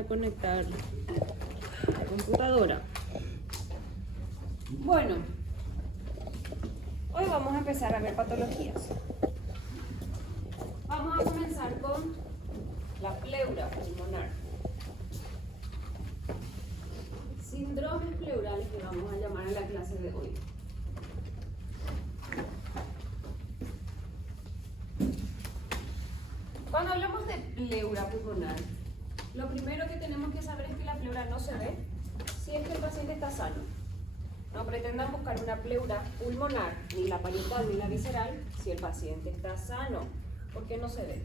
a conectar la computadora. Bueno, hoy vamos a empezar a ver patologías. Vamos a comenzar con la pleura pulmonar. Síndromes pleurales que vamos a llamar a la clase de hoy. Cuando hablamos de pleura pulmonar, lo primero que tenemos que saber es que la pleura no se ve si es que el paciente está sano. No pretendan buscar una pleura pulmonar, ni la parietal ni la visceral, si el paciente está sano, porque no se ve.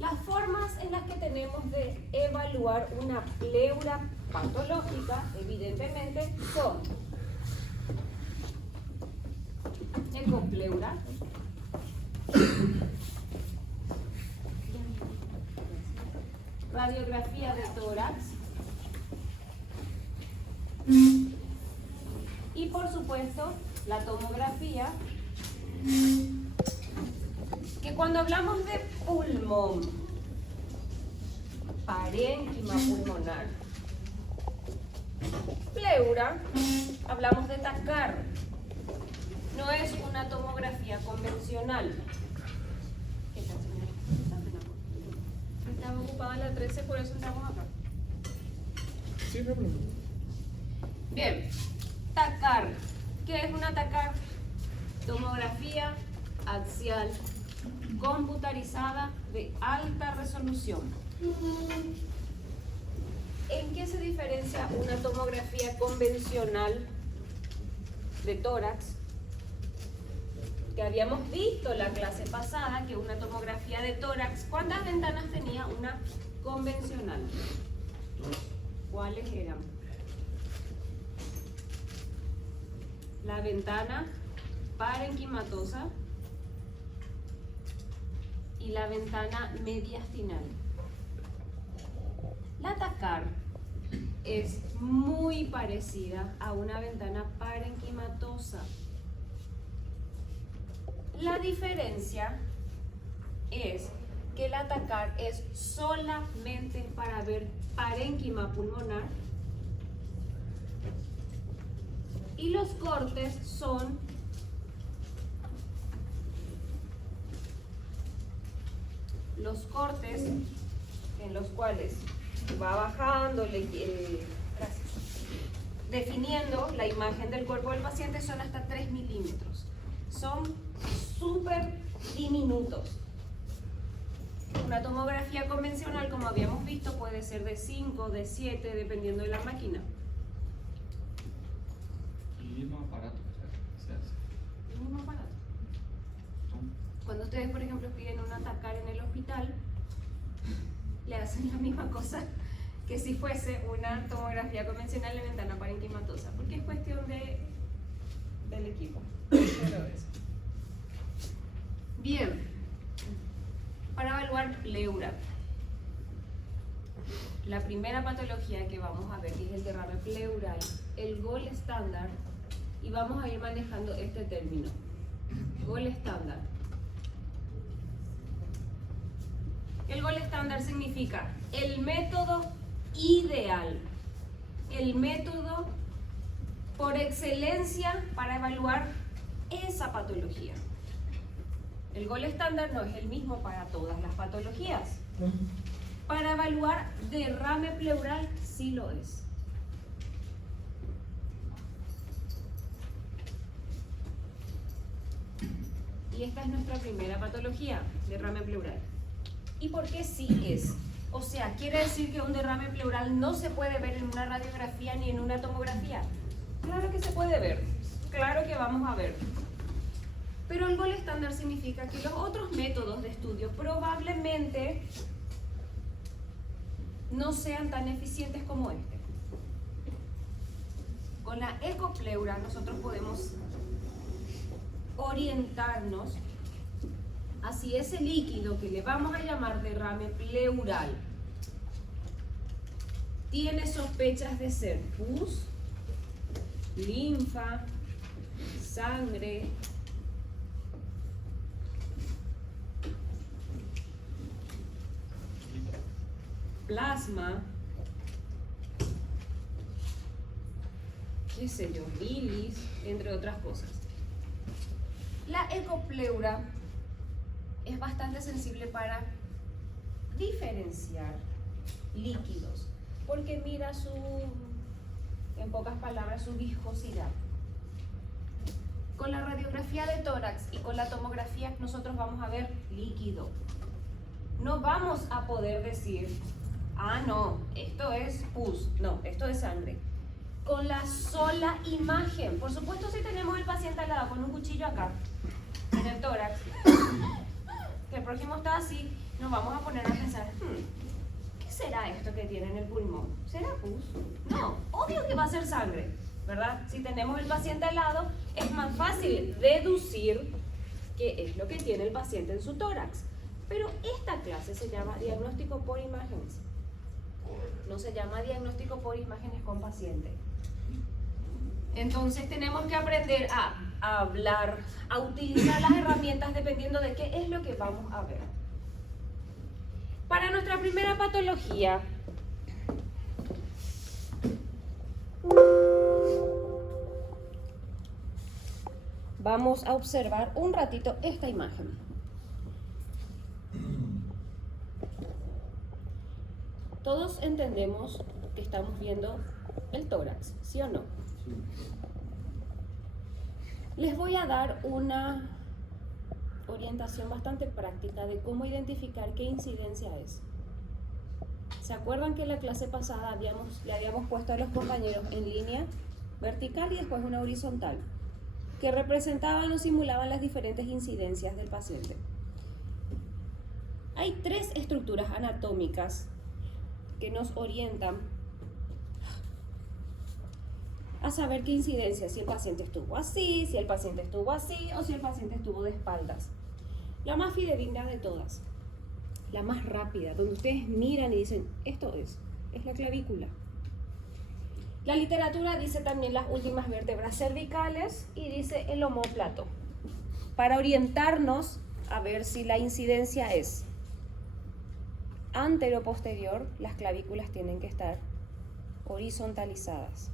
Las formas en las que tenemos de evaluar una pleura patológica, evidentemente, son ecopleura, radiografía de tórax y, por supuesto, la tomografía, que cuando hablamos de pulmón, parénquima pulmonar, pleura, hablamos de TACAR. No es una tomografía convencional. ¿Qué tal, señora? Estaba ocupada en la 13, por eso estamos acá. Sí, no problema. Bien, TACAR. ¿Qué es una TACAR? Tomografía axial computarizada de alta resolución. ¿En qué se diferencia una tomografía convencional de tórax? Que habíamos visto la clase pasada que una tomografía de tórax, ¿cuántas ventanas tenía una convencional? ¿Cuáles eran? La ventana parenquimatosa y la ventana mediastinal. La TACAR es muy parecida a una ventana parenquimatosa. La diferencia es que la TACAR es solamente para ver parénquima pulmonar y los cortes son los cortes en los cuales va bajando, definiendo la imagen del cuerpo del paciente, son hasta 3 milímetros. Son súper diminutos. Una tomografía convencional, como habíamos visto, puede ser de 5, de 7, dependiendo de la máquina. El mismo aparato se hace. El mismo aparato. Cuando ustedes, por ejemplo, piden una TACAR en el hospital, le hacen la misma cosa que si fuese una tomografía convencional de ventana parenquimatosa, porque es cuestión del equipo. Bien, para evaluar pleura, la primera patología que vamos a ver es el derrame pleural, el gol estándar, y vamos a ir manejando este término, gol estándar. El gol estándar significa el método ideal, el método por excelencia para evaluar esa patología. El gol estándar no es el mismo para todas las patologías. Para evaluar derrame pleural sí lo es. Y esta es nuestra primera patología, derrame pleural. ¿Y por qué sí es? O sea, ¿quiere decir que un derrame pleural no se puede ver en una radiografía ni en una tomografía? Claro que se puede ver, claro que vamos a ver. Pero el gol estándar significa que los otros métodos de estudio probablemente no sean tan eficientes como este. Con la ecopleura nosotros podemos orientarnos hacia ese líquido que le vamos a llamar derrame pleural. Tiene sospechas de ser pus, linfa, sangre, plasma, qué sé yo, bilis, entre otras cosas. La ecopleura es bastante sensible para diferenciar líquidos, porque mira en pocas palabras, su viscosidad. Con la radiografía de tórax y con la tomografía nosotros vamos a ver líquido. No vamos a poder decir, ah, no, esto es pus, no, esto es sangre. Con la sola imagen, por supuesto, si tenemos el paciente al lado con un cuchillo acá, en el tórax, que el prójimo está así, nos vamos a poner a pensar, ¿qué será esto que tiene en el pulmón? ¿Será pus? No, obvio que va a ser sangre, ¿verdad? Si tenemos el paciente al lado, es más fácil deducir qué es lo que tiene el paciente en su tórax. Pero esta clase se llama diagnóstico por imágenes. No se llama diagnóstico por imágenes con paciente. Entonces tenemos que aprender a hablar, a utilizar las herramientas dependiendo de qué es lo que vamos a ver. Para nuestra primera patología, vamos a observar un ratito esta imagen. Todos entendemos que estamos viendo el tórax, ¿sí o no? Sí. Les voy a dar una orientación bastante práctica de cómo identificar qué incidencia es. ¿Se acuerdan que en la clase pasada le habíamos puesto a los compañeros en línea vertical y después una horizontal, que representaban o simulaban las diferentes incidencias del paciente? Hay 3 estructuras anatómicas que nos orientan a saber qué incidencia, si el paciente estuvo así, si el paciente estuvo así o si el paciente estuvo de espaldas. La más fidedigna de todas, la más rápida, donde ustedes miran y dicen, esto es la clavícula. La literatura dice también las últimas vértebras cervicales y dice el omóplato, para orientarnos a ver si la incidencia es antero-posterior. Las clavículas tienen que estar horizontalizadas.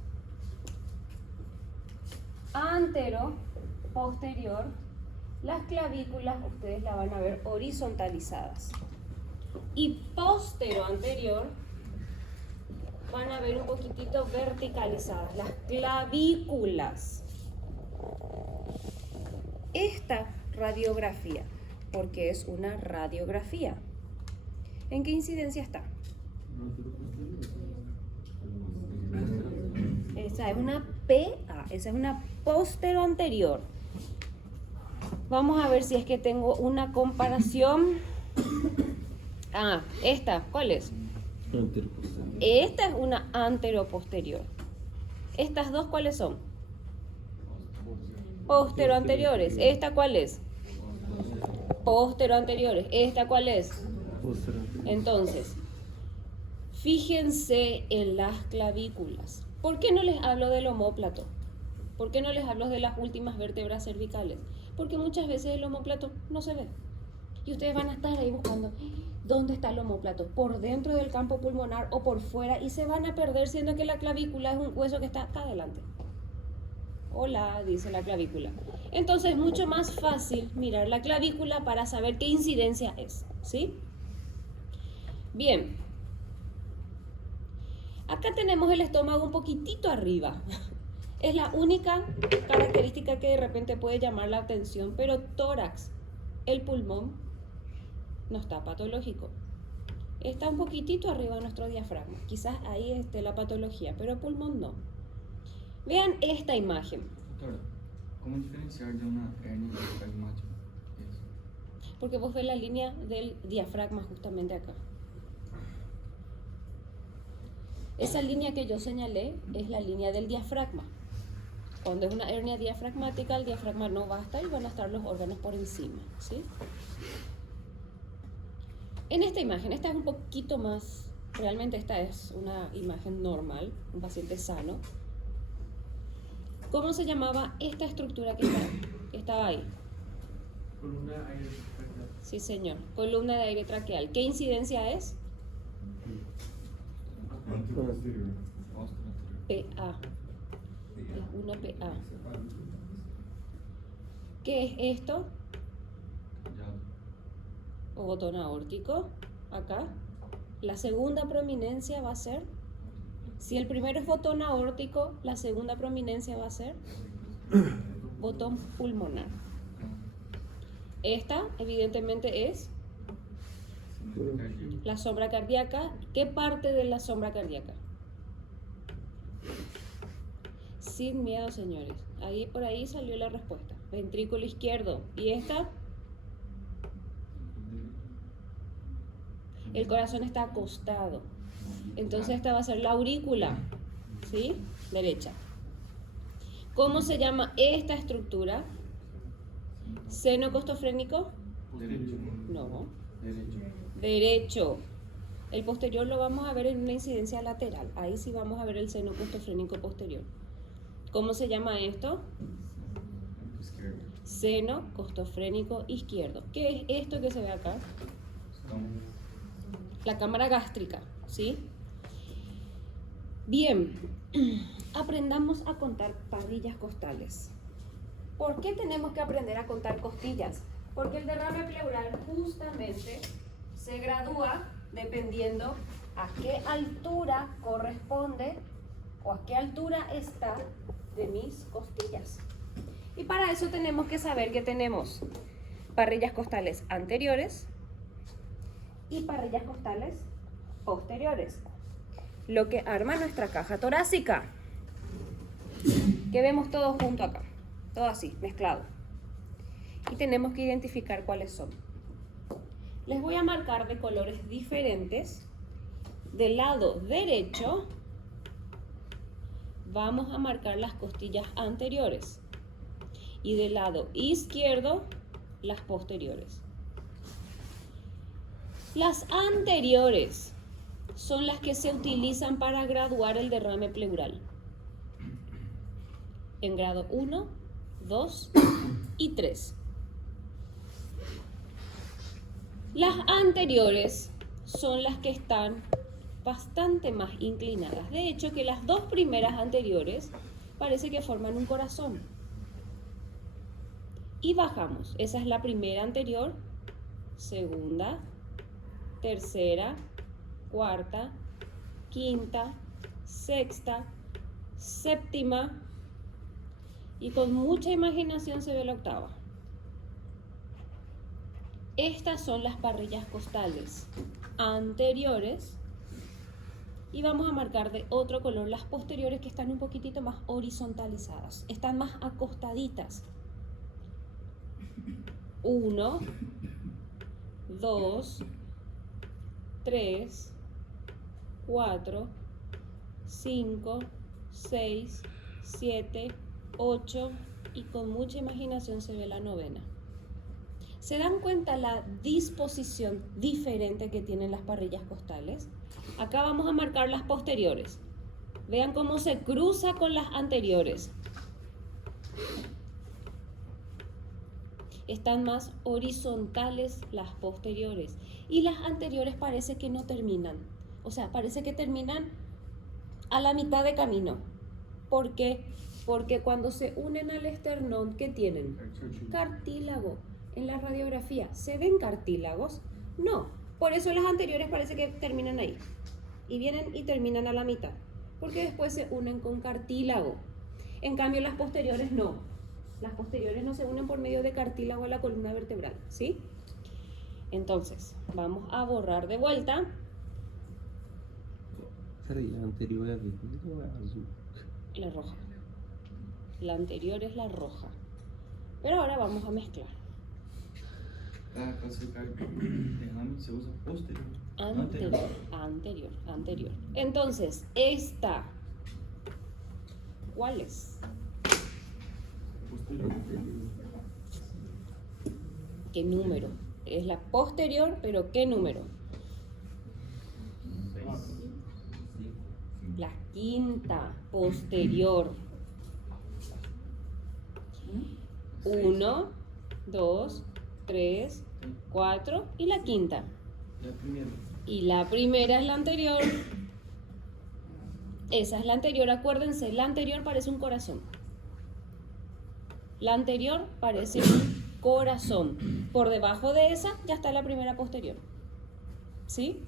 Antero-posterior, las clavículas ustedes la van a ver horizontalizadas. Y postero-anterior, van a ver un poquitito verticalizadas las clavículas. Esta radiografía, porque es una radiografía, ¿en qué incidencia está? Esa es una PA, esa es una postero anterior. Vamos a ver si es que tengo una comparación. Ah, esta, ¿cuál es? Esta es una anteroposterior. ¿Estas dos cuáles son? Postero anteriores. ¿Esta cuál es? Postero anteriores. ¿Esta cuál es? Entonces, fíjense en las clavículas. ¿Por qué no les hablo del omóplato? ¿Por qué no les hablo de las últimas vértebras cervicales? Porque muchas veces el omóplato no se ve. Y ustedes van a estar ahí buscando dónde está el omóplato, por dentro del campo pulmonar o por fuera, y se van a perder, siendo que la clavícula es un hueso que está acá adelante. Hola, dice la clavícula. Entonces es mucho más fácil mirar la clavícula para saber qué incidencia es, ¿sí? Bien. Acá tenemos el estómago un poquitito arriba. Es la única característica que de repente puede llamar la atención, pero tórax, el pulmón, no está patológico. Está un poquitito arriba de nuestro diafragma. Quizás ahí esté la patología, pero el pulmón no. Vean esta imagen. Doctora, ¿cómo diferenciar de una hernia diafragmática? Porque vos ves la línea del diafragma justamente acá. Esa línea que yo señalé es la línea del diafragma. Cuando es una hernia diafragmática, el diafragma no va a estar y van a estar los órganos por encima, ¿sí? En esta imagen, esta es un poquito más, realmente esta es una imagen normal, un paciente sano. ¿Cómo se llamaba esta estructura que estaba ahí? Columna de aire traqueal. Sí, señor, columna de aire traqueal. ¿Qué incidencia es? Posterior. PA. Es una PA. ¿Qué es esto? O botón aórtico. Acá. La segunda prominencia va a ser. Si el primero es botón aórtico, la segunda prominencia va a ser botón pulmonar. Esta, evidentemente, es la sombra cardíaca. ¿Qué parte de la sombra cardíaca? Sin miedo, señores. Ahí por ahí salió la respuesta. Ventrículo izquierdo. ¿Y esta? El corazón está acostado. Entonces esta va a ser la aurícula, ¿sí? Derecha. ¿Cómo se llama esta estructura? ¿Seno costofrénico? Derecho. No. Derecho. Derecho. El posterior lo vamos a ver en una incidencia lateral. Ahí sí vamos a ver el seno costofrénico posterior. ¿Cómo se llama esto? Izquierdo. Seno costofrénico izquierdo. ¿Qué es esto que se ve acá? La cámara gástrica, ¿sí? Bien, aprendamos a contar parrillas costales. ¿Por qué tenemos que aprender a contar costillas? Porque el derrame pleural justamente se gradúa dependiendo a qué altura corresponde o a qué altura está de mis costillas. Y para eso tenemos que saber que tenemos parrillas costales anteriores y parrillas costales posteriores. Lo que arma nuestra caja torácica, que vemos todo junto acá, todo así, mezclado. Y tenemos que identificar cuáles son. Les voy a marcar de colores diferentes. Del lado derecho vamos a marcar las costillas anteriores y del lado izquierdo las posteriores. Las anteriores son las que se utilizan para graduar el derrame pleural en grado 1, 2 y 3. Las anteriores son las que están bastante más inclinadas. De hecho, que las dos primeras anteriores parece que forman un corazón. Y bajamos. Esa es la primera anterior, segunda, tercera, cuarta, quinta, sexta, séptima y con mucha imaginación se ve la octava. Estas son las parrillas costales anteriores y vamos a marcar de otro color las posteriores que están un poquitito más horizontalizadas, están más acostaditas. 1, 2, 3, 4, 5, 6, 7, 8 y con mucha imaginación se ve la novena. ¿Se dan cuenta la disposición diferente que tienen las parrillas costales? Acá vamos a marcar las posteriores. Vean cómo se cruza con las anteriores. Están más horizontales las posteriores y las anteriores parece que no terminan. O sea, parece que terminan a la mitad de camino. ¿Por qué? Porque cuando se unen al esternón, ¿qué tienen? Cartílago. En la radiografía, ¿se ven cartílagos? No. Por eso las anteriores parece que terminan ahí. Y vienen y terminan a la mitad. Porque después se unen con cartílago. En cambio, las posteriores no. Las posteriores no se unen por medio de cartílago a la columna vertebral, ¿sí? Entonces, vamos a borrar de vuelta. La anterior es azul. La roja. La anterior es la roja. Pero ahora vamos a mezclar. Para clasificar derrame se usa posterior. Anterior. Entonces, esta, ¿cuál es? Posterior. ¿Qué número? Es la posterior, pero ¿qué número? 6. La quinta, posterior. 1, 2, 3, 4 y la quinta. La primera. Y la primera es la anterior. Esa es la anterior, acuérdense, la anterior parece un corazón. La anterior parece un corazón. Por debajo de esa ya está la primera posterior. ¿Sí?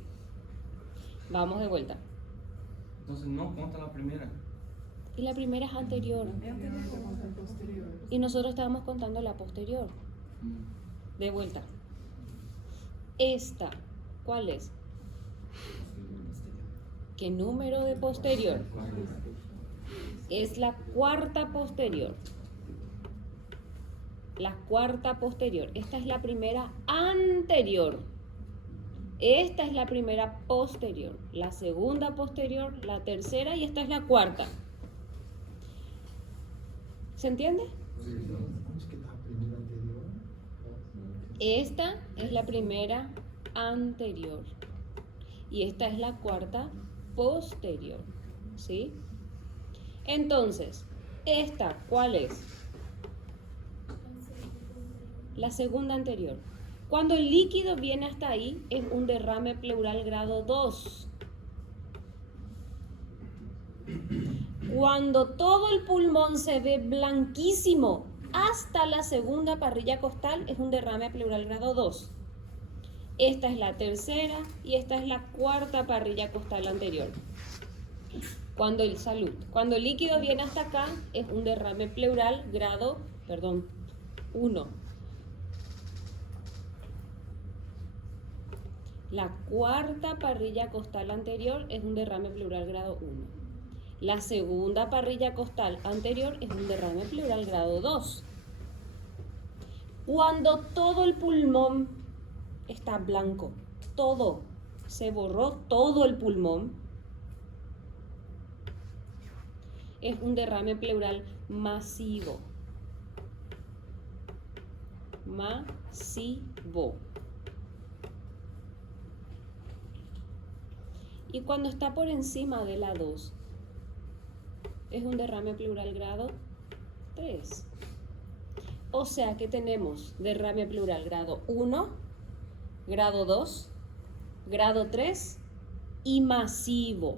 Vamos de vuelta. Entonces no cuenta la primera. Y la primera es anterior. Y nosotros estábamos contando la posterior. De vuelta. Esta, ¿cuál es? ¿Qué número de posterior? Es la cuarta posterior. La cuarta posterior. Esta es la primera anterior. Esta es la primera posterior. La segunda posterior, la tercera y esta es la cuarta. ¿Se entiende? Esta es la primera anterior. Y esta es la cuarta posterior. ¿Sí? Entonces, ¿esta cuál es? La segunda anterior. Cuando el líquido viene hasta ahí, es un derrame pleural grado 2. Cuando todo el pulmón se ve blanquísimo hasta la segunda parrilla costal, es un derrame pleural grado 2. Esta es la tercera y esta es la cuarta parrilla costal anterior. Cuando el líquido viene hasta acá, es un derrame pleural grado, 1. La cuarta parrilla costal anterior es un derrame pleural grado 1. La segunda parrilla costal anterior es un derrame pleural grado 2. Cuando todo el pulmón está blanco, todo, se borró todo el pulmón, es un derrame pleural masivo. Masivo. Y cuando está por encima de la 2, es un derrame pleural grado 3. O sea que tenemos derrame pleural grado 1, grado 2, grado 3 y masivo.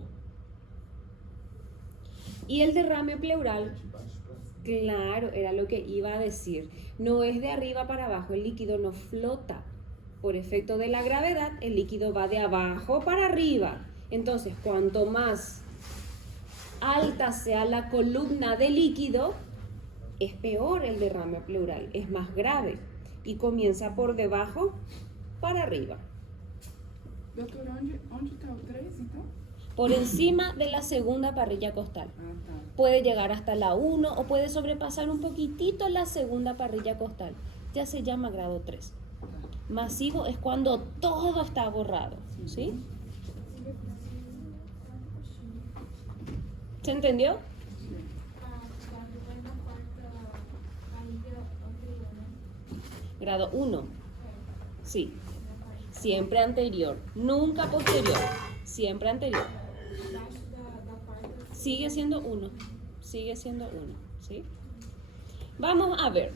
Y el derrame pleural, claro, era lo que iba a decir, no es de arriba para abajo, el líquido no flota. Por efecto de la gravedad, el líquido va de abajo para arriba. Entonces, cuanto más alta sea la columna de líquido, es peor el derrame pleural, es más grave y comienza por debajo para arriba. Doutora, onde está o 3, então? Por encima de la segunda parrilla costal. Ah, tá. Puede llegar hasta la 1 o puede sobrepasar un poquitito la segunda parrilla costal. Ya se llama grado 3. Masivo es cuando todo está borrado, ¿sí? ¿Se entendió? Grado 1. Sí. Siempre anterior. Nunca posterior. Siempre anterior. Sigue siendo 1. Sigue siendo 1. ¿Sí? Vamos a ver.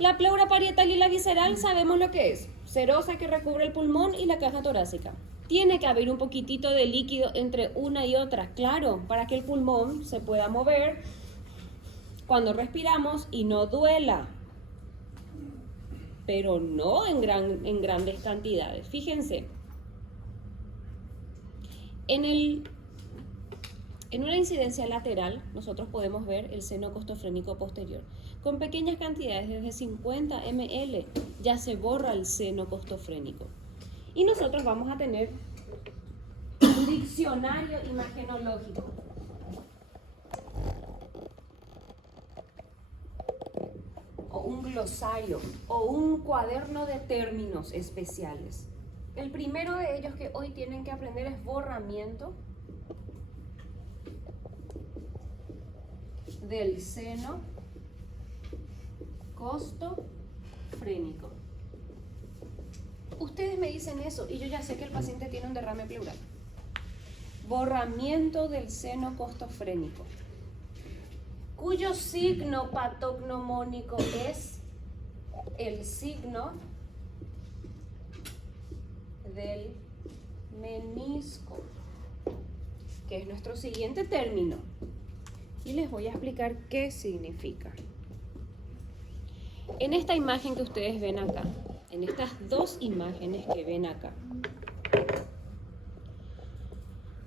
La pleura parietal y la visceral sabemos lo que es. Serosa que recubre el pulmón y la caja torácica. Tiene que haber un poquitito de líquido entre una y otra, claro, para que el pulmón se pueda mover cuando respiramos y no duela. Pero no en grandes cantidades. Fíjense, en una incidencia lateral nosotros podemos ver el seno costofrénico posterior. Con pequeñas cantidades, desde 50 ml, ya se borra el seno costofrénico. Y nosotros vamos a tener un diccionario imagenológico. O un glosario, o un cuaderno de términos especiales. El primero de ellos que hoy tienen que aprender es borramiento del seno costofrénico. Ustedes me dicen eso y yo ya sé que el paciente tiene un derrame pleural. Borramiento del seno costofrénico, cuyo signo patognomónico es el signo del menisco. que es nuestro siguiente término. Y les voy a explicar qué significa. En esta imagen que ustedes ven acá, en estas dos imágenes que ven acá,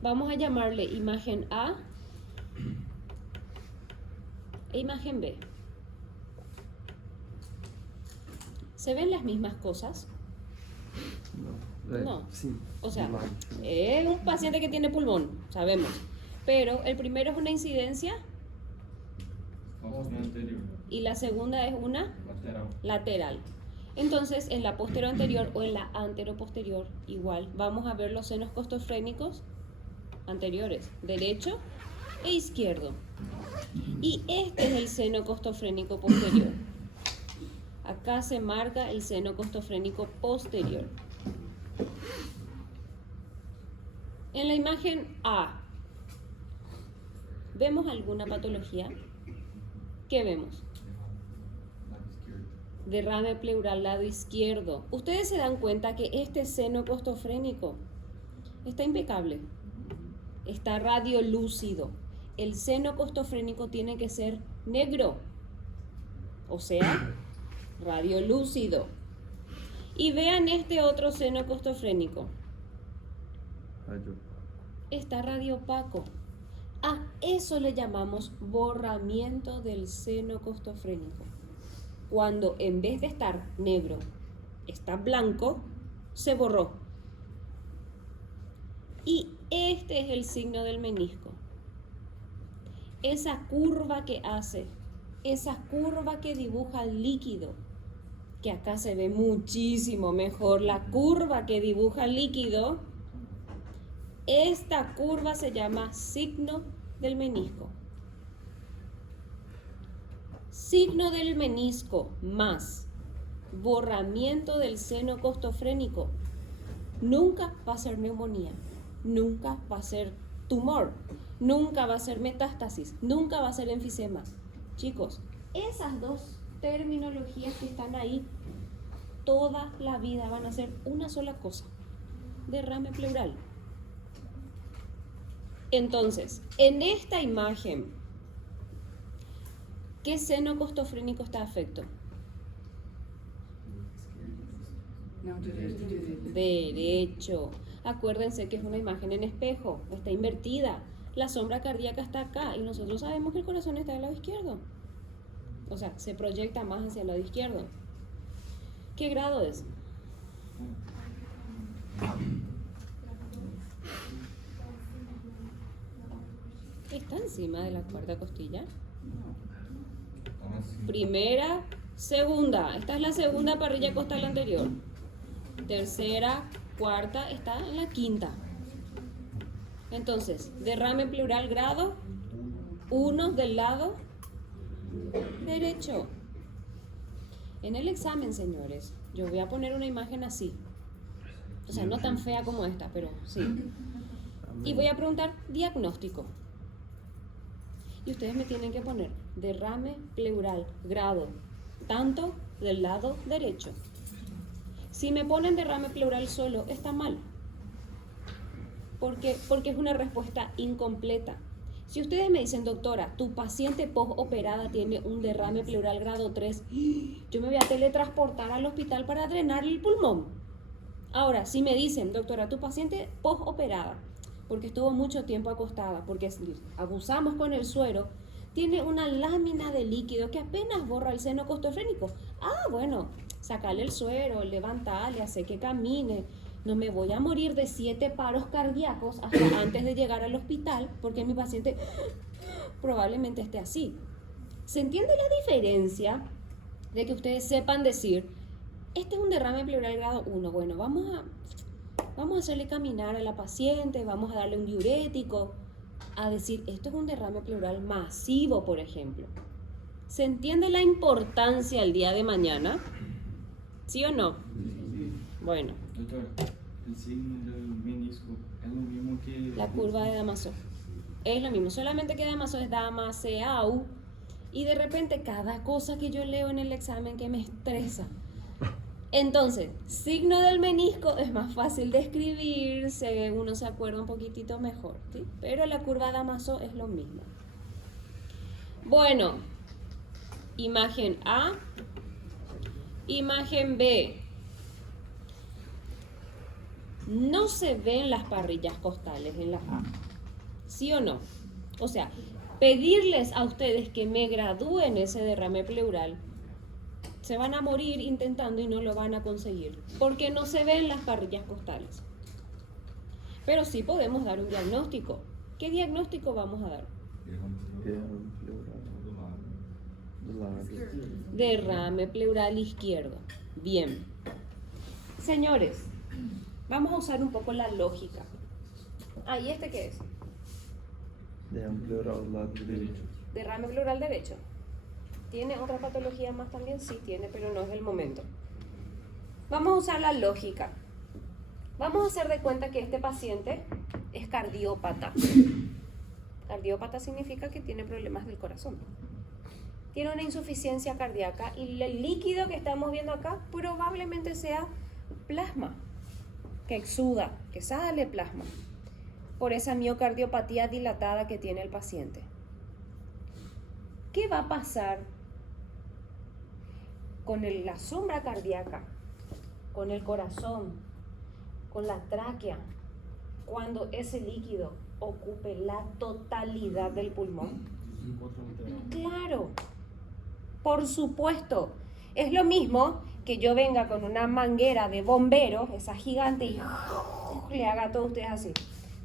vamos a llamarle imagen A e imagen B. ¿Se ven las mismas cosas? No. Sí. O sea, Igual. es un paciente que tiene pulmón, sabemos. Pero el primero es una incidencia Posterior anterior. y la segunda es una Lateral. lateral. Entonces, en la posterior anterior o en la anteroposterior, igual, vamos a ver los senos costofrénicos anteriores, derecho e izquierdo. Y este es el seno costofrénico posterior. Acá se marca el seno costofrénico posterior. En la imagen A, ¿vemos alguna patología? ¿Qué vemos? Lado izquierdo. Derrame pleural lado izquierdo. Ustedes se dan cuenta que este seno costofrénico está impecable, está radiolúcido. El seno costofrénico tiene que ser negro, o sea, radiolúcido. Y vean este otro seno costofrénico, Rayo. está radiopaco. A eso le llamamos borramiento del seno costofrénico. Cuando en vez de estar negro, está blanco, se borró. Y este es el signo del menisco. Esa curva que hace, esa curva que dibuja el líquido, que acá se ve muchísimo mejor, la curva que dibuja el líquido, esta curva se llama signo del menisco. Signo del menisco más borramiento del seno costofrénico nunca va a ser neumonía, nunca va a ser tumor, nunca va a ser metástasis, nunca va a ser enfisema. Chicos, esas dos terminologías que están ahí, toda la vida van a ser una sola cosa: derrame pleural. Entonces, en esta imagen, ¿qué seno costofrénico está afecto? Não, direito, direito. Derecho. Acuérdense que es una imagen en espejo, está invertida. La sombra cardíaca está acá y nosotros sabemos que el corazón está del lado izquierdo. O sea, se proyecta más hacia el lado izquierdo. ¿Qué grado es? Está encima de la cuarta costilla. Primera, segunda. Esta es la segunda parrilla costal anterior. Tercera, cuarta, está en la quinta. Entonces, derrame pleural grado 1 del lado derecho. En el examen, señores, yo voy a poner una imagen así. O sea, no tan fea como esta, pero sí. Y voy a preguntar diagnóstico. Y ustedes me tienen que poner derrame pleural grado tanto del lado derecho. Si me ponen derrame pleural solo, está mal. Porque es una respuesta incompleta. Si ustedes me dicen, doctora, tu paciente postoperada tiene un derrame pleural grado 3, yo me voy a teletransportar al hospital para drenar el pulmón. Ahora, si me dicen, doctora, tu paciente postoperada, porque estuvo mucho tiempo acostada, porque abusamos con el suero, tiene una lámina de líquido que apenas borra el seno costofrénico. Ah, bueno, sacale el suero, levantale, hace que camine. No me voy a morir de 7 paros cardíacos hasta antes de llegar al hospital, porque mi paciente probablemente esté así. ¿Se entiende la diferencia de que ustedes sepan decir, este es un derrame pleural grado 1? Bueno, vamos a hacerle caminar a la paciente, vamos a darle un diurético, a decir, esto es un derrame pleural masivo, por ejemplo. ¿Se entiende la importancia el día de mañana? ¿Sí o no? Bueno. Doutor, el signo del menisco es lo mismo que... La curva de Damaso. Es lo mismo, solamente que Damaso es Damaseau. Y de repente cada cosa que yo leo en el examen que me estresa. Entonces, signo del menisco es más fácil de escribir, uno se acuerda un poquitito mejor, ¿sí? Pero la curva de Damaso es lo mismo. Bueno, imagen A, imagen B. No se ven las parrillas costales en la A, ¿sí o no? O sea, pedirles a ustedes que me gradúen ese derrame pleural, se van a morir intentando y no lo van a conseguir, porque no se ven las parrillas costales. Pero sí podemos dar un diagnóstico. ¿Qué diagnóstico vamos a dar? Derrame pleural izquierdo. Bien. Señores, vamos a usar un poco la lógica. ¿Y este qué es? Derrame pleural lado derecho. Derrame pleural derecho. ¿Tiene otra patología más también? Sí, tiene, pero no es el momento. Vamos a usar la lógica. Vamos a hacer de cuenta que este paciente es cardiópata. Cardiópata significa que tiene problemas del corazón. Tiene una insuficiencia cardíaca y el líquido que estamos viendo acá probablemente sea plasma, que exuda, que sale plasma, por esa miocardiopatía dilatada que tiene el paciente. ¿Qué va a pasar con la sombra cardíaca, con el corazón, con la tráquea, cuando ese líquido ocupe la totalidad del pulmón? Claro, por supuesto. Es lo mismo que yo venga con una manguera de bomberos, esa gigante, y le haga a todos ustedes así.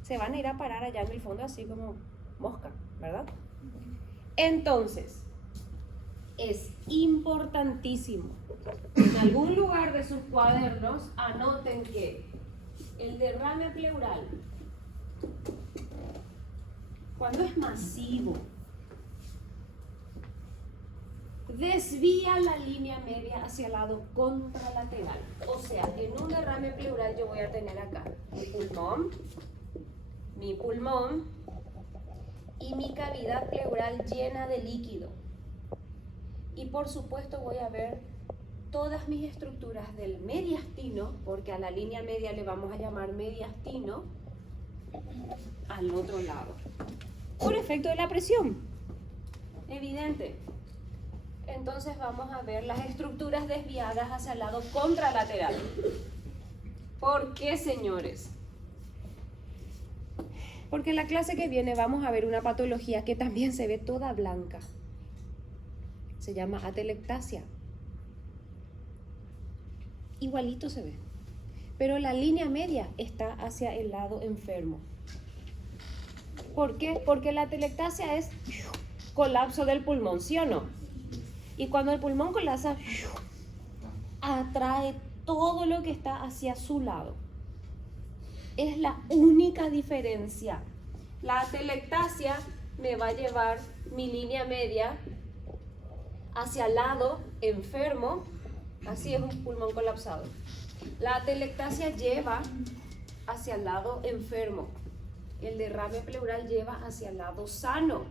Se van a ir a parar allá en el fondo así como mosca, ¿verdad? Entonces, es importantísimo, en algún lugar de sus cuadernos, anoten que el derrame pleural, cuando es masivo, desvía la línea media hacia el lado contralateral. O sea, en un derrame pleural yo voy a tener acá mi pulmón y mi cavidad pleural llena de líquido. Y por supuesto voy a ver todas mis estructuras del mediastino, porque a la línea media le vamos a llamar mediastino, al otro lado. Por efecto de la presión. Evidente. Entonces vamos a ver las estructuras desviadas hacia el lado contralateral. ¿Por qué, señores? Porque en la clase que viene vamos a ver una patología que también se ve toda blanca. Se llama atelectasia. Igualito se ve. Pero la línea media está hacia el lado enfermo. ¿Por qué? Porque la atelectasia es colapso del pulmón, ¿sí o no? Y cuando el pulmón colapsa, atrae todo lo que está hacia su lado. Es la única diferencia. La atelectasia me va a llevar mi línea media hacia el lado enfermo, así es un pulmón colapsado. La atelectasia lleva hacia el lado enfermo. El derrame pleural lleva hacia el lado sano.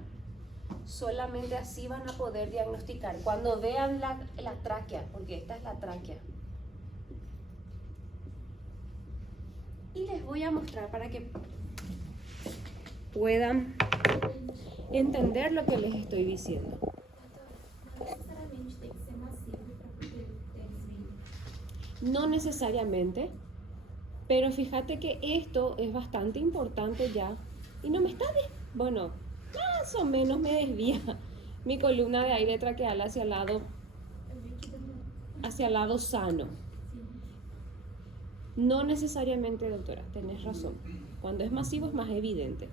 Solamente así van a poder diagnosticar. Cuando vean la tráquea, porque esta es la tráquea. Y les voy a mostrar para que puedan entender lo que les estoy diciendo. No necesariamente, pero fíjate que esto es bastante importante ya. Y no me está, bueno, más o menos me desvía mi columna de aire traqueal hacia el lado sano. No necesariamente, doctora, tenés razón. Cuando es masivo es más evidente.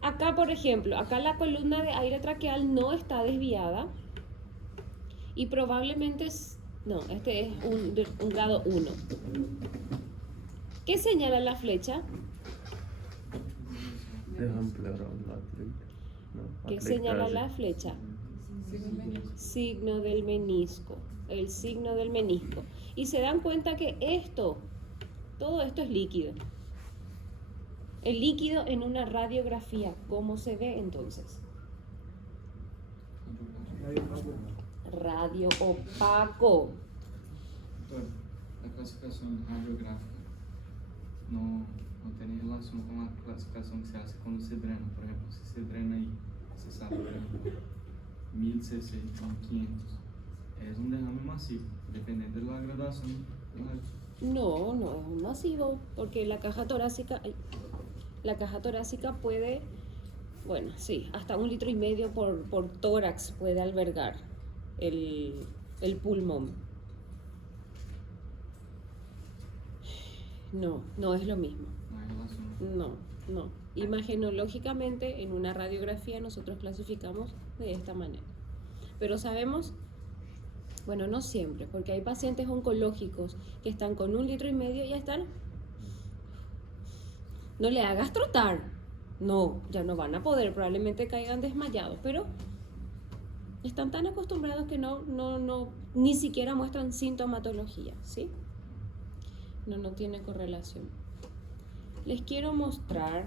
Acá, por ejemplo, acá la columna de aire traqueal no está desviada y probablemente no, este es un grado 1. ¿Qué señala la flecha? Derrame pleural lado derecho. ¿Qué señala la flecha? Signo del menisco. El signo del menisco. Y se dan cuenta que todo esto es líquido. El líquido en una radiografía, ¿cómo se ve entonces? Radio opaco. Doutor, a classificação radiográfica não tem relação com a classificação que se hace quando se drena. Por exemplo, se você drena aí, você sabe, por exemplo, 1000 cc, 500, es un derrame masivo, dependiendo de la graduación del radio. No, no es un masivo, porque la caja torácica puede, bueno, sí, hasta 1,5 litros por tórax puede albergar el pulmón. No, no es lo mismo. No hay relación. No. Imagenológicamente, en una radiografía nosotros clasificamos de esta manera. Pero sabemos, bueno, no siempre, porque hay pacientes oncológicos que están con 1,5 litros y ya están. No le hagas trotar. No, ya no van a poder, probablemente caigan desmayados, pero están tan acostumbrados que no, ni siquiera muestran sintomatología, ¿sí? No tiene correlación. Les quiero mostrar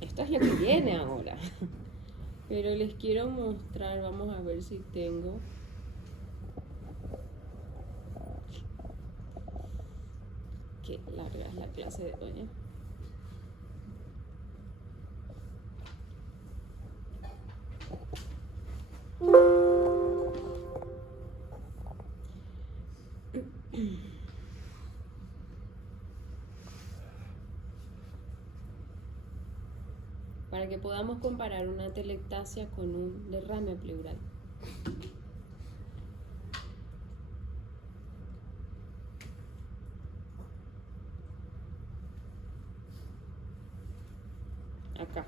esto es lo que viene ahora, pero les quiero mostrar, vamos a ver si tengo. Qué larga es la clase de hoy, ¿eh? Para que podamos comparar una atelectasia con un derrame pleural. Acá.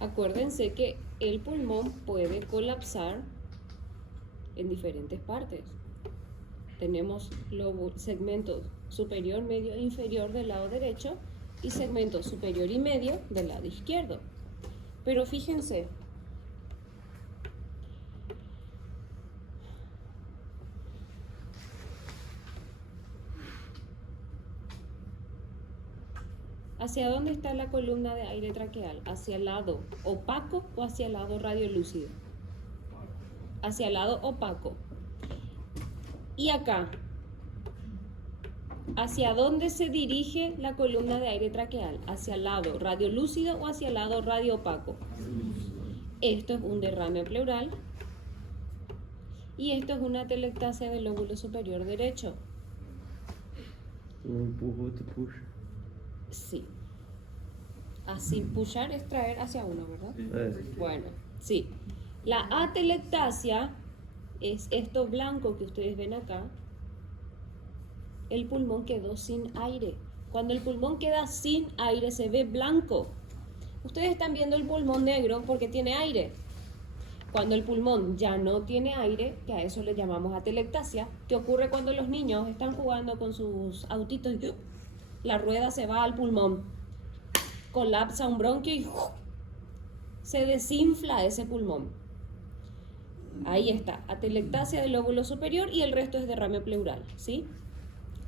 Acuérdense que el pulmón puede colapsar en diferentes partes. Tenemos los segmentos superior, medio e inferior del lado derecho y segmentos superior y medio del lado izquierdo. Pero fíjense, ¿hacia dónde está la columna de aire traqueal? ¿Hacia el lado opaco o hacia el lado radiolúcido? Hacia el lado opaco. Y acá, ¿hacia dónde se dirige la columna de aire traqueal? ¿Hacia el lado radiolúcido o hacia el lado radioopaco? Esto es un derrame pleural y esto es una atelectasia del lóbulo superior derecho. Um empurra, outro puxa. Sí. Así, pushar es traer hacia uno, ¿verdad? Bueno, sí. La atelectasia es esto blanco que ustedes ven acá. El pulmón quedó sin aire. Cuando el pulmón queda sin aire se ve blanco. Ustedes están viendo el pulmón negro porque tiene aire. Cuando el pulmón ya no tiene aire, que a eso le llamamos atelectasia, que ocurre cuando los niños están jugando con sus autitos y la rueda se va al pulmón, colapsa un bronquio y se desinfla ese pulmón. Ahí está, atelectasia del lóbulo superior y el resto es derrame pleural, ¿sí?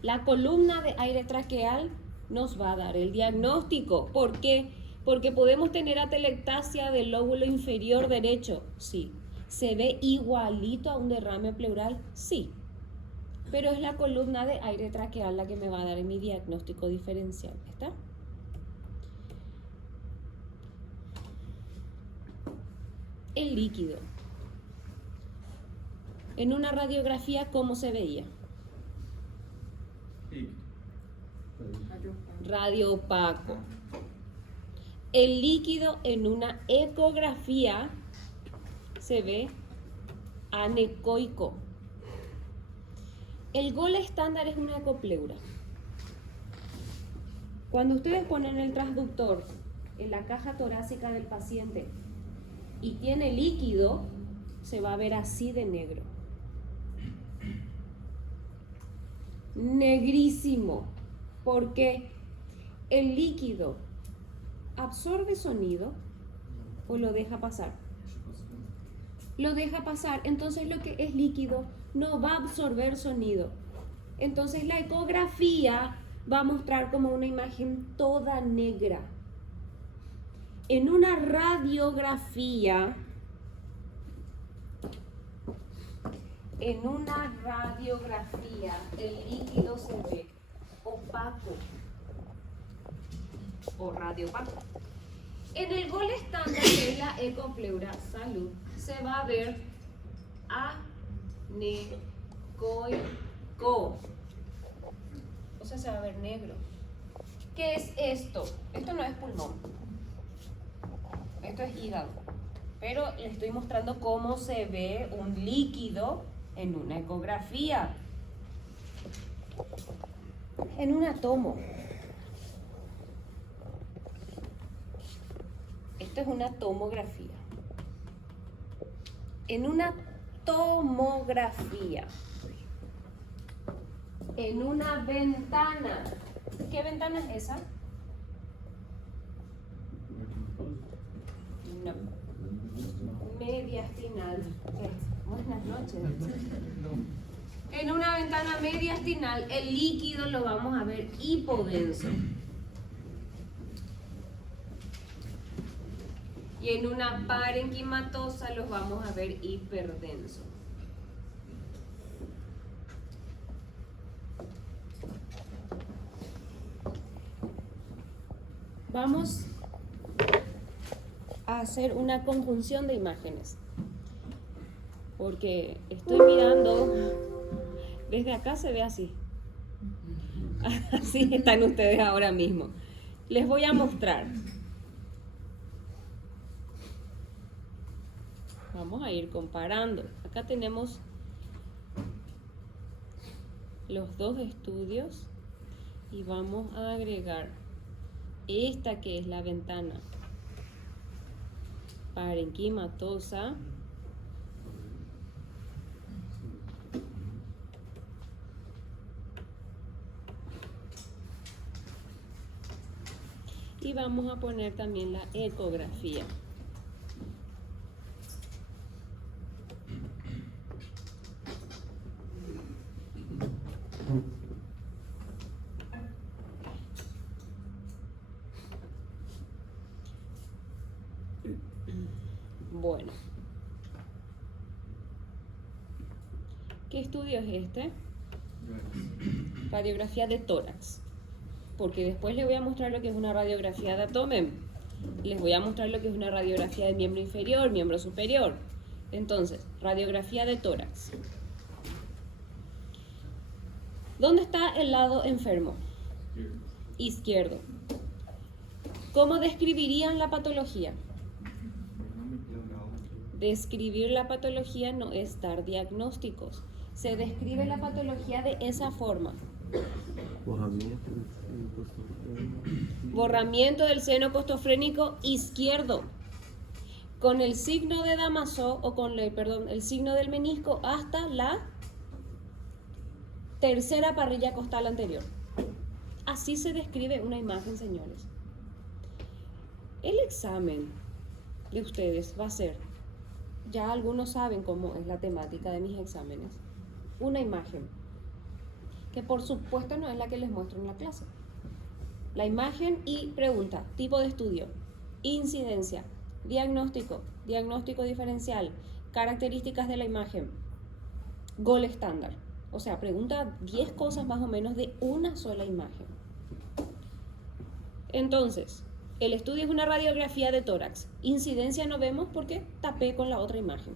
La columna de aire traqueal nos va a dar el diagnóstico. ¿Por qué? Porque podemos tener atelectasia del lóbulo inferior derecho, sí. ¿Se ve igualito a un derrame pleural? Sí. Pero es la columna de aire traqueal la que me va a dar mi diagnóstico diferencial, ¿está? El líquido. En una radiografía, ¿cómo se veía? Sí. Radioopaco. El líquido en una ecografía se ve anecoico. El gol estándar es una ecopleura. Cuando ustedes ponen el transductor en la caja torácica del paciente y tiene líquido, se va a ver así de negro. Negrísimo. Porque el líquido absorbe sonido ¿O lo deja pasar? Deixa eu passar. Lo deja pasar, entonces lo que es líquido no va a absorber sonido. Entonces la ecografía va a mostrar como una imagen toda negra. En una radiografía, el líquido se ve opaco o radiopaco. En el gol estándar, que es la ecopleura salud, se va a ver anecoico. O sea, se va a ver negro. ¿Qué es esto? Esto no es pulmón. Esto es hígado. Pero le estoy mostrando cómo se ve un líquido en una ecografía. En un átomo. Esto es una tomografía. En una tomografía. En una ventana. ¿Qué ventana es esa? No. Mediastinal. Buenas noches. En una ventana mediastinal, el líquido lo vamos a ver hipodenso. Y en una parenquimatosa los vamos a ver hiperdenso. Vamos a hacer una conjunción de imágenes. Porque estoy mirando, desde acá se ve así. Así están ustedes ahora mismo. Les voy a mostrar. Vamos a ir comparando. Acá tenemos los dos estudios y vamos a agregar esta que es la ventana parenquimatosa. Y vamos a poner también la ecografía. Bueno. ¿Qué estudio es este? Radiografía de tórax. Porque después les voy a mostrar lo que es una radiografía de abdomen. Les voy a mostrar lo que es una radiografía de miembro inferior, miembro superior. Entonces, radiografía de tórax. ¿Dónde está el lado enfermo? Izquierdo. ¿Cómo describirían la patología? Describir la patología no es dar diagnósticos. Se describe la patología de esa forma. Borramiento del seno costofrénico izquierdo. Con el signo de Damasó o con el signo del menisco hasta la tercera parrilla costal anterior. Así se describe una imagen, señores. El examen de ustedes va a ser, ya algunos saben cómo es la temática de mis exámenes, una imagen, que por supuesto no es la que les muestro en la clase. La imagen y pregunta, tipo de estudio, incidencia, diagnóstico, diagnóstico diferencial, características de la imagen, gol estándar. O sea, pregunta 10 cosas más o menos de una sola imagen. Entonces, el estudio es una radiografía de tórax. Incidencia no vemos porque tapé con la otra imagen.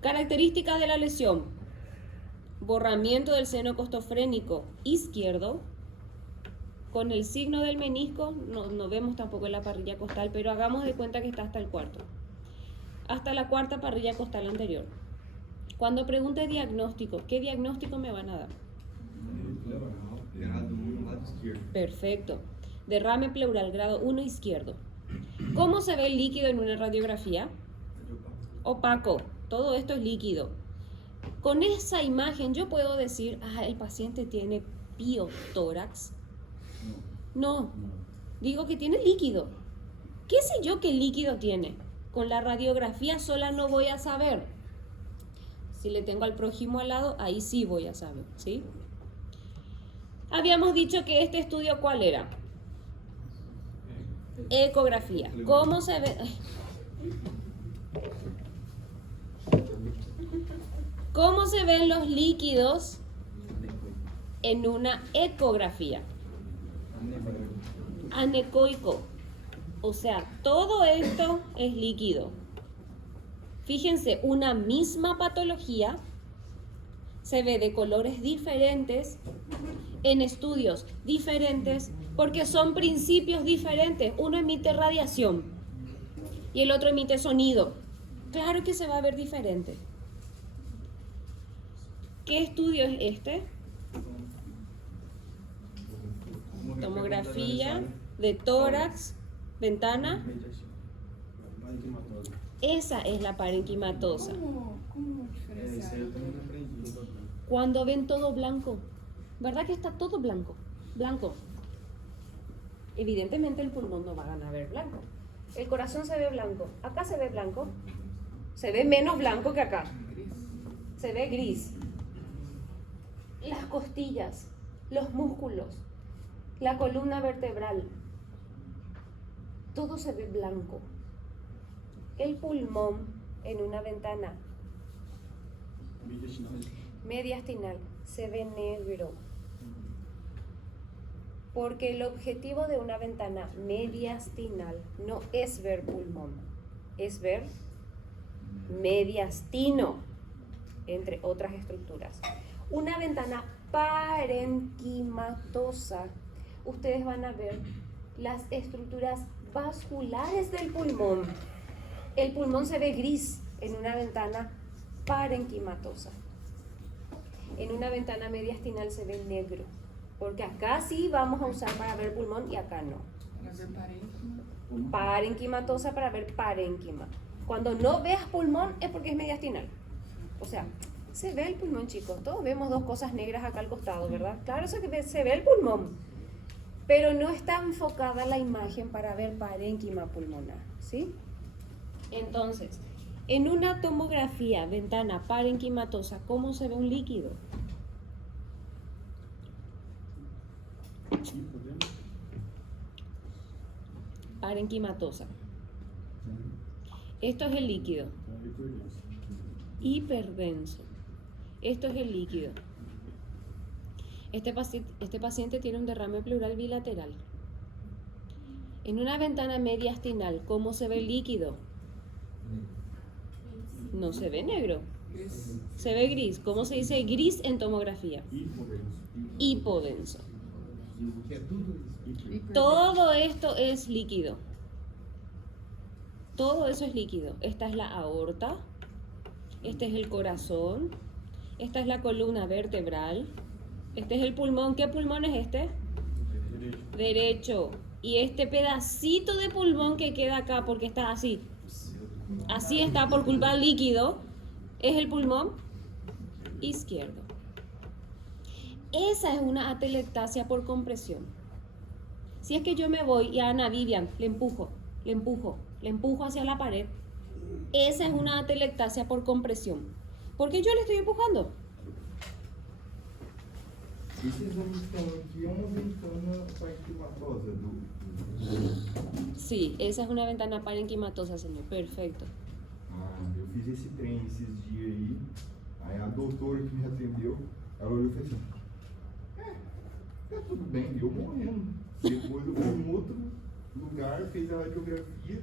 Características de la lesión. Borramiento del seno costofrénico izquierdo. Con el signo del menisco, no vemos tampoco en la parrilla costal, pero hagamos de cuenta que está hasta el cuarto. Hasta la cuarta parrilla costal anterior. Cuando pregunte diagnóstico, ¿qué diagnóstico me van a dar? Grado 1, lado izquierdo. Perfecto. Derrame pleural grado 1 izquierdo. ¿Cómo se ve el líquido en una radiografía? Opaco. Todo esto es líquido. Con esa imagen yo puedo decir, el paciente tiene piotórax. No, digo que tiene líquido. ¿Qué sé yo qué líquido tiene? Con la radiografía sola no voy a saber. Si le tengo al prójimo al lado, ahí sí voy a saber, ¿sí? Habíamos dicho que este estudio, ¿cuál era? Ecografía. ¿Cómo se ve? ¿Cómo se ven los líquidos en una ecografía? Anecoico. O sea, todo esto es líquido. Fíjense, una misma patología se ve de colores diferentes, en estudios diferentes, porque son principios diferentes. Uno emite radiación y el otro emite sonido. Claro que se va a ver diferente. ¿Qué estudio es este? Tomografía de tórax, ventana. Esa es la parenquimatosa. Como Esse aí eu diferenciar? também não aprendi. Cuando ven todo blanco. ¿Verdad que está todo blanco? Blanco. Evidentemente el pulmón no van a ver blanco. El corazón se ve blanco. Acá se ve blanco. Se ve menos blanco que acá. Se ve gris. Las costillas, los músculos, la columna vertebral. Todo se ve blanco. El pulmón en una ventana mediastinal se ve negro. Porque el objetivo de una ventana mediastinal no es ver pulmón, es ver mediastino, entre otras estructuras. Una ventana parenquimatosa, ustedes van a ver las estructuras vasculares del pulmón. El pulmón se ve gris en una ventana parenquimatosa. En una ventana mediastinal se ve negro, porque acá sí vamos a usar para ver pulmón y acá no. Para ver parénquima. Parenquimatosa para ver parénquima. Cuando no veas pulmón es porque es mediastinal. O sea, se ve el pulmón, chicos. Todos vemos dos cosas negras acá al costado, ¿verdad? Claro, se ve el pulmón. Pero no está enfocada la imagen para ver parénquima pulmonar, ¿sí? Entonces, en una tomografía, ventana parenquimatosa, ¿cómo se ve un líquido? Parenquimatosa. Esto es el líquido. Hiperdenso. Esto es el líquido. Este paciente tiene un derrame pleural bilateral. En una ventana mediastinal, ¿cómo se ve el líquido? No se ve negro. Se ve gris. ¿Cómo se dice gris en tomografía? Hipodenso. Todo esto es líquido. Todo eso es líquido. Esta es la aorta. Este es el corazón. Esta es la columna vertebral. Este es el pulmón. ¿Qué pulmón es este? Derecho. Y este pedacito de pulmón que queda acá, porque está así. Así está por culpa del líquido. Es el pulmón izquierdo. Esa es una atelectasia por compresión. Si es que yo me voy y a Ana Vivian le empujo hacia la pared, esa es una atelectasia por compresión. Porque yo le estoy empujando. Esse exame estão aqui é uma ventana parenquimatosa do. Sí, esa es una ventana parenquimatosa, señor. Perfecto. Ah, eu fiz esse trem esses dias aí a doutora que me atendeu, ela olhou e falou assim, tá tudo bem, eu morrendo. Depois eu fui em outro lugar, fez a radiografia,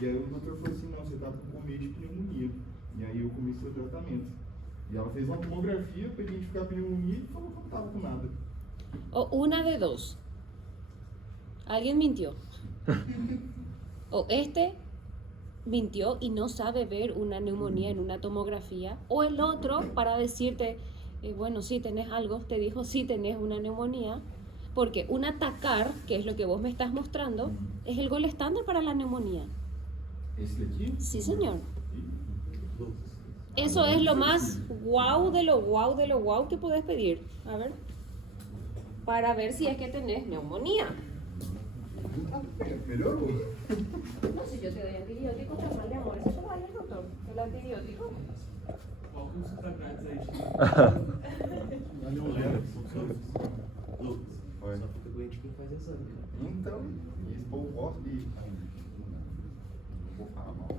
e aí o doutor falou assim, não, você tá com começo de pneumonia. E aí eu comecei o tratamento. E ela fez uma tomografia para identificar a pneumonia e falou que não tava com nada. O una de dos. Alguien mintió. O este mintió y no sabe ver una neumonía en una tomografía. O el otro, para decirte, bueno, sí tenés algo, te dijo sí tenés una neumonía. Porque un atacar, que es lo que vos me estás mostrando, es el gol estándar para la neumonía. Esse daqui? Sí, señor. Eso es lo más guau de lo guau de lo guau que podés pedir. A ver. Para ver si es que tenés neumonía. Melhorou. No, si yo te doy antibiótico, está mal de amor. Eso vale, doctor. El antibiótico. Qual curso da grátis aí? Oi. Só fica doente quem faz exame, cara. Então, esse povo gosta de. Não vou falar mal.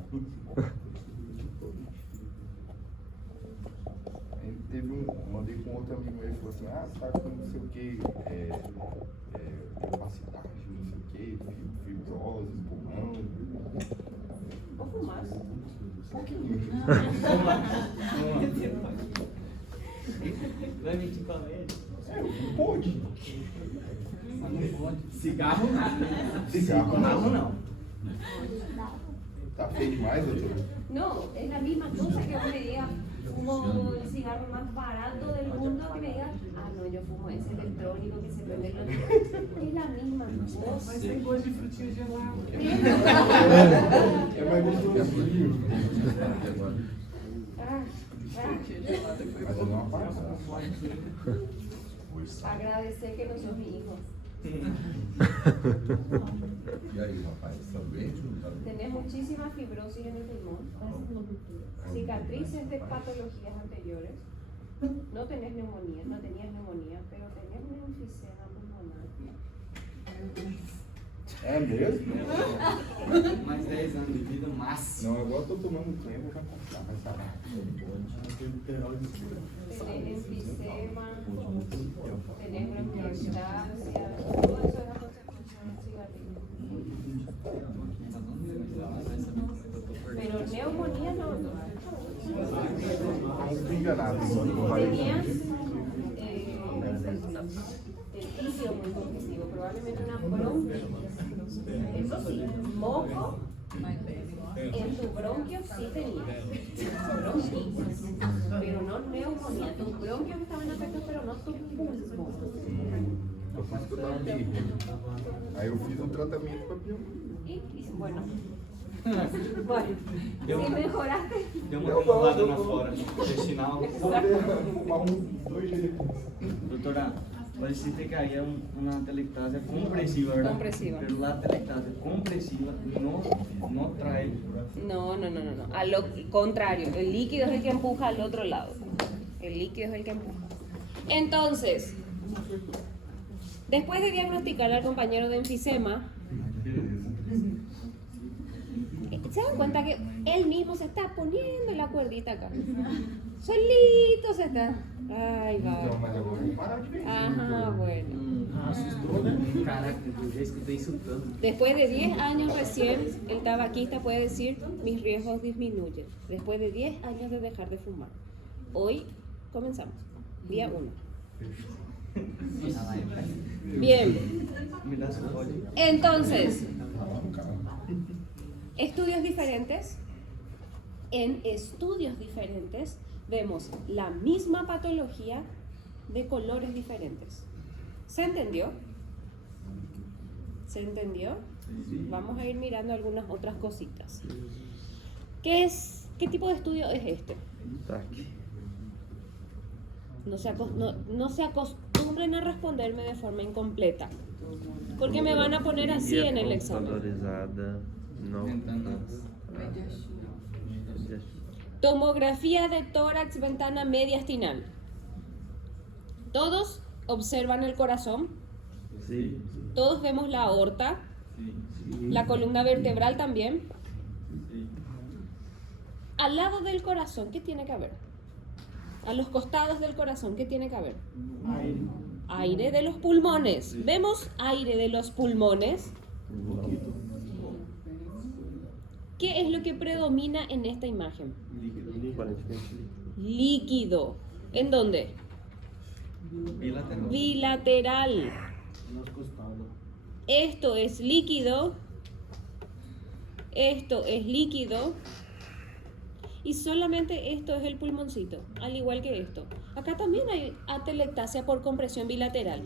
Aí teve mandei com outro amigo meu, ele falou assim, você tá com não sei o que, capacidade, não sei o que, fibrose, pulmão. Vou fumar. Pouquinho. Vai mentir com a médica? Pode. Cigarro nada. Cigarro não. Tá feio demais, doutor? No, es la misma cosa que me diga, fumo el cigarro más barato del mundo, que me diga, no, yo fumo ese electrónico que se prende en Es la misma cosa. Mas tem gosto de frutinha gelada. É mais gostosinho. Mas eu não apago. Agradecer que no sos mi hijo. E aí, rapaz, tá bem? Tenés muchísima fibrosis en el pulmón, cicatrices de patologías anteriores, no tenés neumonía, no tenías neumonía, pero tenés un enfisema pulmonar. É mesmo? Mais 10 anos de vida máximo. Não, agora eu tô tomando tempo pra comprar, mas tá lá. Tenés enfisema, tenés bronquiolitancia, todo eso es a consecuencia del cigarrillo. Pero neumonía no. Não fica enganado. Tenías el litio muy positivo, probablemente una bronquitis. Eso sí, moco en tu bronquio sí tenías. Bronquitis, pero no neumonía. Tus bronquios estaban afectados, pero no tus pulmones. Eu fiz o que eu tava pedindo. Aí eu fiz um tratamento pra pneumonia. Y bueno. Bueno, si mejoraste. Deu uma renovada na flora intestinal. Vou arrumar uns 2 dias depois. Doutora, parece que aí é uma telectasia compresiva, ¿verdad? Compresiva. Pero la telectasia compresiva no trae. No. A lo contrario, el líquido es el que empuja al otro lado. El líquido es el que empuja. Entonces, después de diagnosticar al compañero de enfisema, se dan cuenta que él mismo se está poniendo la cuerdita acá. Solito se está. Ay, va. Então, mas eu vou parar de vender. Ajá, bueno. Assustou, né? Caraca, eu já escutei isso tanto. Después de 10 años recién, el tabaquista puede decir, mis riesgos disminuyen. Después de 10 años de dejar de fumar. Hoy comenzamos. Día 1. Bien. Me dá seu código. Entonces, estudios diferentes. En estudios diferentes vemos la misma patología de colores diferentes. ¿Se entendió? ¿Se entendió? Vamos a ir mirando algunas otras cositas. ¿Qué tipo de estudio es este? TAC. No se acostumbren a responderme de forma incompleta, porque me van a poner así en el examen. Computadorizada, não. Tomografía de tórax, ventana mediastinal. Todos observan el corazón, Sí. todos vemos la aorta, Sim. la columna vertebral también. Sim. Al lado del corazón, ¿qué tiene que haber? A los costados del corazón, ¿qué tiene que haber? Aire de los pulmones. ¿Vemos aire de los pulmones? ¿Qué es lo que predomina en esta imagen? Líquido. ¿En dónde? Bilateral. Bilateral. Nos costados. Esto es líquido. Esto es líquido. Y solamente esto es el pulmoncito, al igual que esto. Acá también hay atelectasia por compresión bilateral.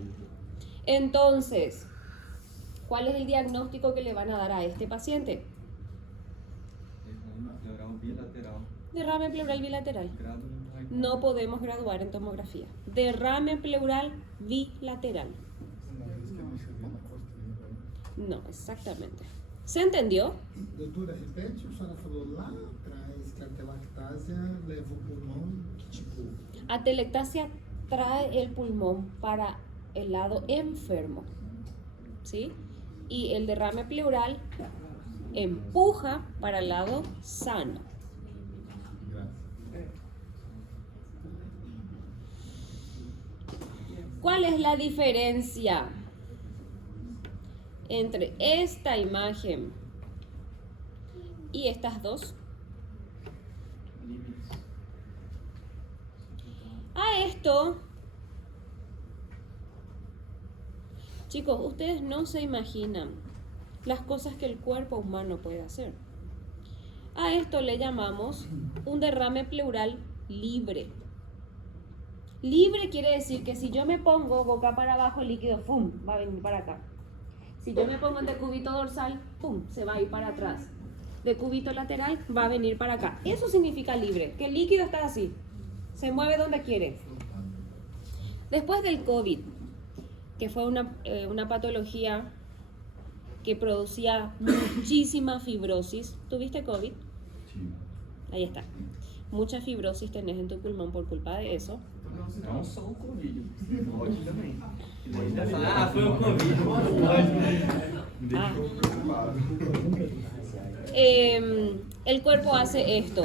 Entonces, ¿cuál es el diagnóstico que le van a dar a este paciente? Pleural bilateral. Derrame pleural bilateral. Grado não vai. No podemos graduar en tomografía. Derrame pleural bilateral. No, exactamente. ¿Se entendió? Doutora, repete, a senhora falou lá atrás que a atelactásia leva o pulmão, que tipo? Atelectasia trae el pulmón para el lado enfermo, ¿sí? Y el derrame pleural empuja para el lado sano. Graças. ¿Cuál es la diferencia entre esta imagen y estas dos? Límites. A esto, chicos, ustedes no se imaginan las cosas que el cuerpo humano puede hacer. A esto le llamamos un derrame pleural libre. Libre quiere decir que si yo me pongo boca para abajo, el líquido ¡pum!, va a venir para acá. Si yo me pongo en decúbito dorsal, ¡pum!, se va a ir para atrás. Decúbito lateral va a venir para acá. Eso significa libre, que el líquido está así, se mueve donde quiere. Después del COVID, que fue una patología que producía muchísima fibrosis. ¿Tuviste COVID? Tive. Ahí está. Mucha fibrosis tenés en tu pulmón por culpa de eso. Não só o Covid, pode também. Foi o Covid. Me deixou preocupado. El cuerpo hace esto.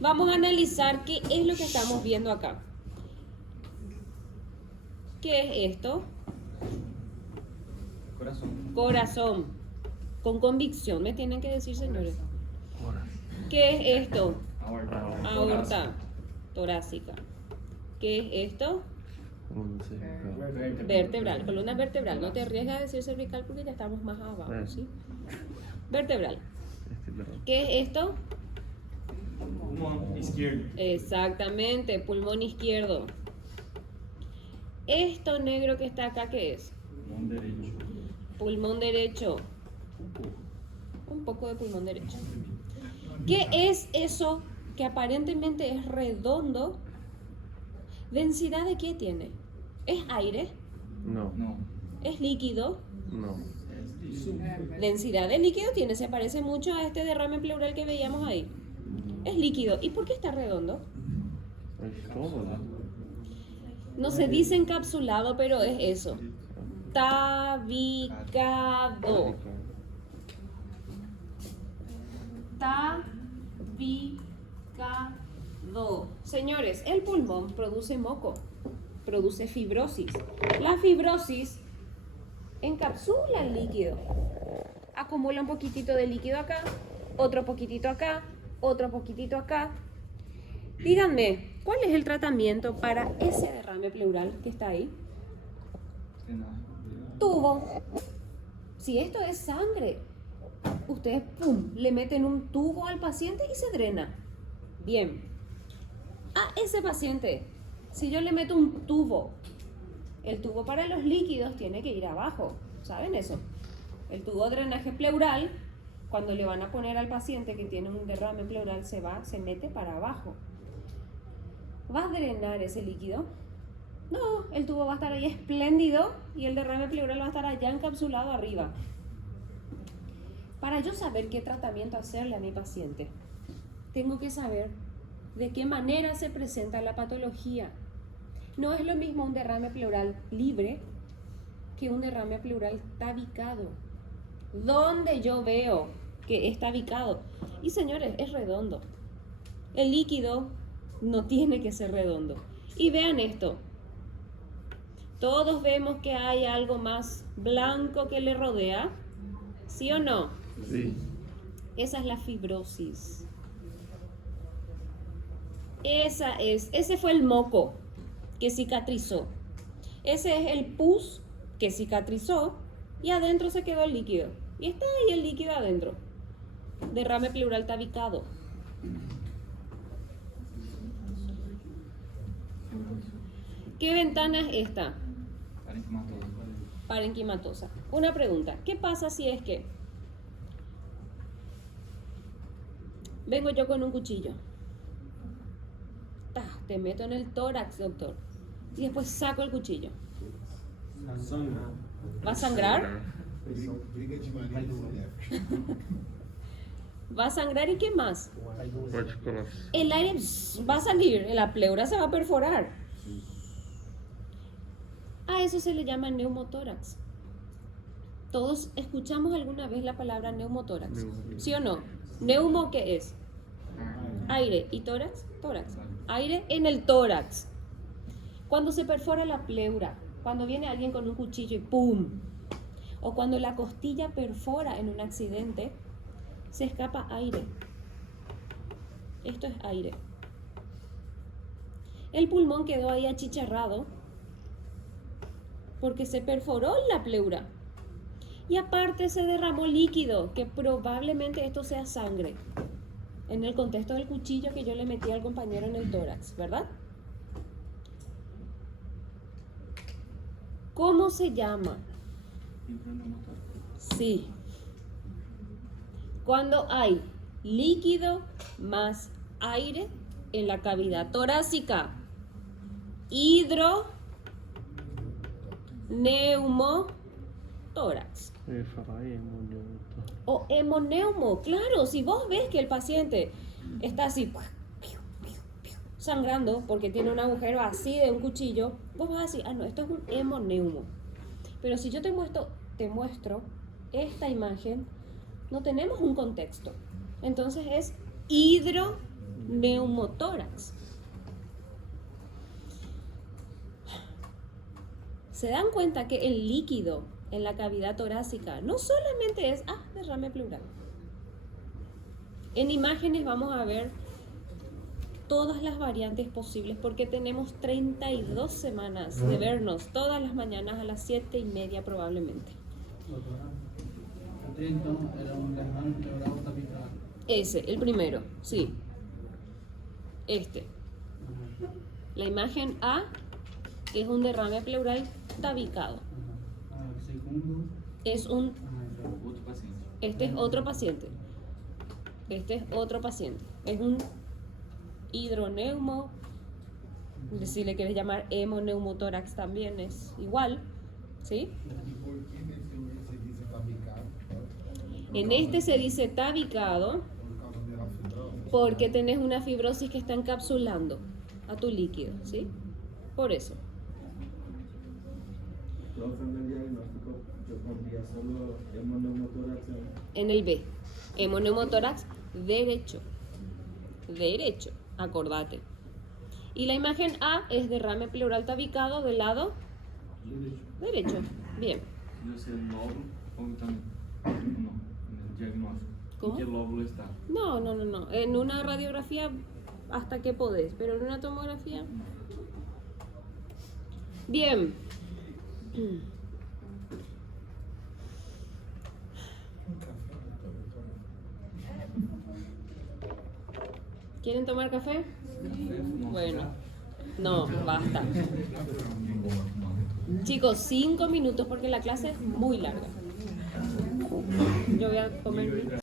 Vamos a analizar qué es lo que estamos viendo acá. ¿Qué es esto? Coração. Corazón. Con convicción, me tienen que decir, señores. ¿Qué es esto? Aorta. Aorta torácica. ¿Qué es esto? Vertebral, columna vertebral. No te arriesgas a decir cervical porque ya estamos más abajo, ¿sí? Vertebral. ¿Qué es esto? Pulmão esquerdo. Exactamente, pulmón izquierdo. Esto negro que está acá, ¿qué es? Pulmão direito. Pulmón derecho. Un poco de pulmón derecho. ¿Qué es eso que aparentemente es redondo? ¿Densidad de qué tiene? ¿Es aire? Não, Não. ¿Es líquido? não. Densidad de líquido tiene, se parece mucho a este derrame pleural que veíamos ahí. Es líquido. ¿Y por qué está redondo? É todo, né? No se dice encapsulado, pero es eso. Tabicado. Tabicado. Señores, el pulmón produce moco, produce fibrosis. La fibrosis encapsula el líquido. Acumula un poquitito de líquido acá, otro poquitito acá, otro poquitito acá. Díganme, ¿cuál es el tratamiento para ese derrame pleural que está ahí? Drenar. Tubo. Si esto es sangre, ustedes pum, le meten un tubo al paciente y se drena. Bien. A ese paciente, si yo le meto un tubo, el tubo para los líquidos tiene que ir abajo. ¿Saben eso? El tubo de drenaje pleural, cuando le van a poner al paciente que tiene un derrame pleural, se mete para abajo. ¿Va a drenar ese líquido? No, el tubo va a estar ahí espléndido y el derrame pleural va a estar allá encapsulado arriba. Para yo saber qué tratamiento hacerle a mi paciente, tengo que saber de qué manera se presenta la patología. No es lo mismo un derrame pleural libre que un derrame pleural tabicado. ¿Dónde yo veo que es tabicado? Y señores, es redondo. El líquido no tiene que ser redondo. Y vean esto. Todos vemos que hay algo más blanco que le rodea. ¿Sí o no? Sí. Esa es la fibrosis. Ese fue el moco que cicatrizó. Ese es el pus que cicatrizó y adentro se quedó el líquido. Y está ahí el líquido adentro. Derrame pleural tabicado. ¿Qué ventana es esta? Parenquimatosa. Parenquimatosa. Una pregunta. ¿Qué pasa si es que vengo yo con un cuchillo? Te meto en el tórax, doctor. Y después saco el cuchillo. ¿Va a sangrar? Briga de marido e mulher. ¿Va a sangrar y qué más? Partículas. El aire va a salir, la pleura se va a perforar. A eso se le llama neumotórax. Todos escuchamos alguna vez la palabra neumotórax, ¿sí o no? Neumo, ¿qué es? Aire. ¿Y tórax? Tórax. Aire en el tórax. Cuando se perfora la pleura, cuando viene alguien con un cuchillo y ¡pum! O cuando la costilla perfora en un accidente, se escapa aire. Esto es aire. El pulmón quedó ahí achicharrado porque se perforó la pleura. Y aparte se derramó líquido, que probablemente esto sea sangre. En el contexto del cuchillo que yo le metí al compañero en el tórax, ¿verdad? ¿Cómo se llama? Sí. Cuando hay líquido más aire en la cavidad torácica. Hidroneumotórax. O hemoneumo, claro, si vos ves que el paciente está así sangrando porque tiene un agujero así de un cuchillo, vos vas a decir, ah no, esto es un hemoneumo. Pero si yo te muestro esta imagen, no tenemos un contexto. Entonces es hidroneumotórax. ¿Se dan cuenta que el líquido en la cavidad torácica no solamente es derrame pleural? En imágenes vamos a ver todas las variantes posibles porque tenemos 32 semanas de vernos todas las mañanas a las 7:30 probablemente. Era un derrame pleural tabicado. Ese, el primero, sí. Este. La imagen A es un derrame pleural tabicado. El segundo. Es un... Outro paciente. Este es otro paciente. Este es otro paciente. Es un hidroneumo. Si le quieres llamar hemoneumotórax también es igual. ¿Sí? E por que nesse se diz tabicado? En este se dice tabicado Por causa de la fibrose. porque tenés una fibrosis que está encapsulando a tu líquido. ¿Sí? Por eso. Entonces, en el diagnóstico, yo pondría solo hemoneumotórax. En el B. Hemoneumotórax derecho. Derecho, acordate. Y la imagen A es derrame pleural tabicado del lado derecho. Bien. Deve ser nódulo ou também? Não, no diagnóstico. ¿Cómo? ¿En qué lóbulo está? No. En una radiografía hasta que podés, pero en una tomografía. Bien. Um café, doutor. ¿Quieren tomar café? Bueno, no, basta. Chicos, 5 minutos porque la clase es muy larga. Yo voy a comer.